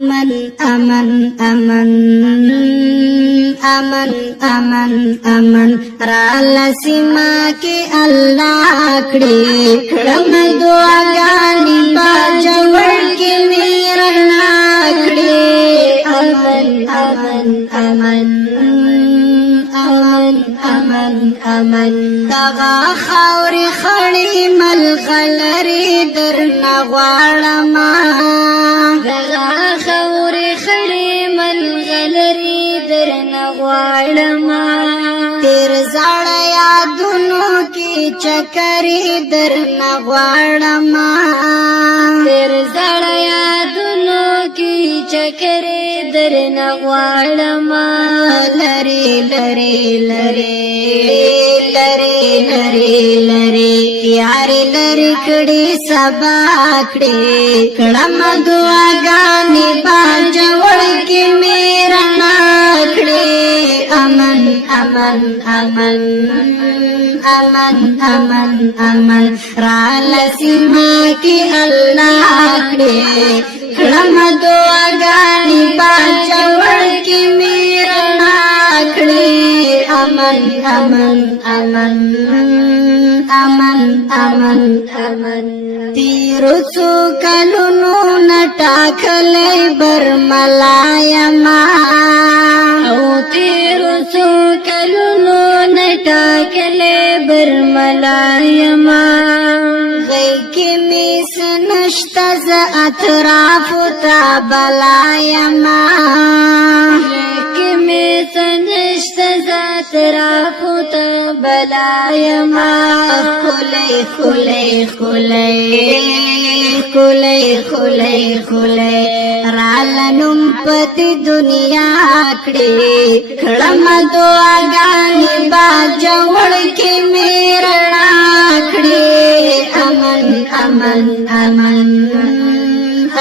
من امن امن امن امن امن را لسما کی اللہ کړي کړم دعاګانې باجوړ کې میرا ناکړي امن امن امن امن امن امن دغه خاورې خړې ملغلرې درنه غواړم دغه خاورې خړې ملغلرې درنه غواړم تیر زړه یادونو کې چکرې درنه غواړم تیر زړه یادونو کې چکرې درنه غواړم لری لری لری لری لری لری یار لری کړي سبا کړي کړم دعاګانې باجوړ کې میرا ناکړي امن امن امن امن امن امن را لسما کې الله کړي کړم دعاګانې باجوړ کې میرا ناکړي امن امن امن امن امن امن تیرو څو کلونو نټاکلې برملایم او تیرو څو کلونو نټاکلې برملایم غي کې می سنشتا ز اطراف تا بلایم کې می سنشتا ز اطراف تا بلایم خلې خلې خلې خلې خلې خلې رالنم پتی دنیا کړي کړم دعاګانې باجوړ کې میرا کړي امن امن امن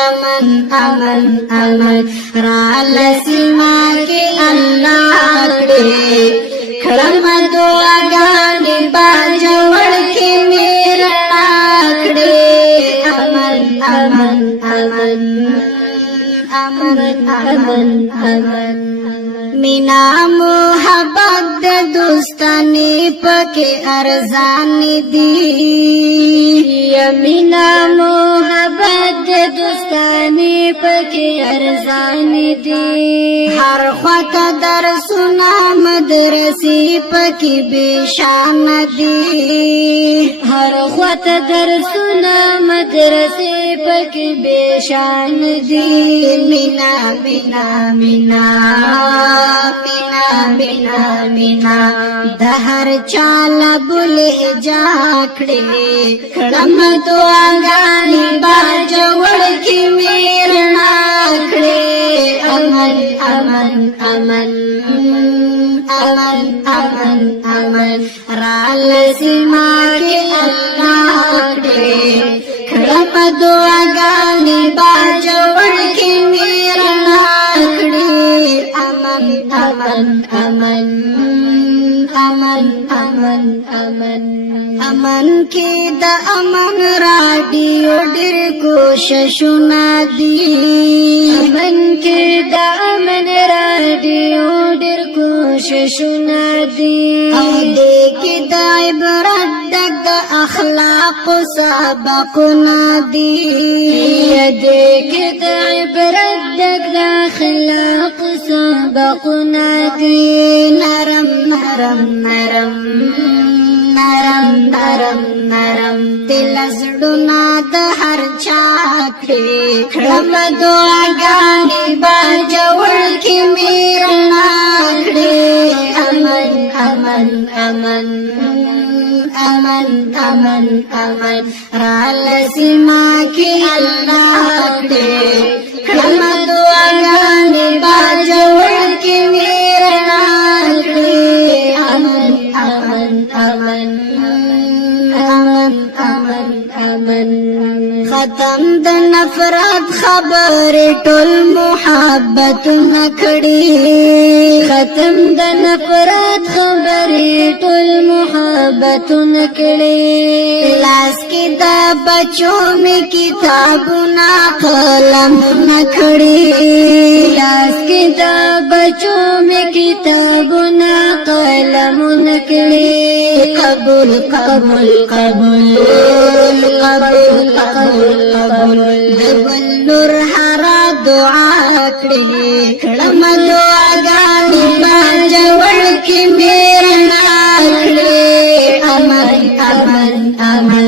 امن امن امن رالسما کې الله کړي کړم دعاګانې باجوړ کې میرا کړي امن امن امن امن امن امن مینا محبت د دوستانی پکې ارزان دي مینا محبت د دوستانی پکې ارزان دي هر خواته درسونه مدرسې پکې بشان دي هر خواته درسونه مدرسې پکې بشان دي مینا مینا مینا مینا مینا مینا د هر چاله بولې جاکړې کړم دعاګانې باجوړ کې میرا کړې امن امن امن امن امن امن رالسما کې الله کړې کړم دعاګانې باجوړ کې میرا کړې امن امن امن امن امن امن امن کې د امن راډیو ډېر کوششونه دي امن کې د امن راډیو ډېر کوششونه دي او دې کې د عبرت د اخلاق سبقونه دي دې کې د عبرت د اخلاق سبقونه دي نرم نرم نرم نرم نرم نرم دل زړونه د هر چا کړې کړم دعاګانې باجوړ کې میرا کړې امن امن امن امن امن امن رالسما کې الله کړې کړم دعاګانې باجوړ کې میرا کړې امن امن امن امن امن امن ختم د نفرت خبرې ټول محبت نکړي ختم د نفرت خبرې ټول محبت نکړي لاس کې د بچو می کتابونه قلم نکړي لاس کې د بچو می کتابونه قلم نکړي قبول قبول قبول قبول قبول قبول دبل نور هرا دعا کړې کړم دعاګانې په جوړ کې میرنا کړې امن امن امن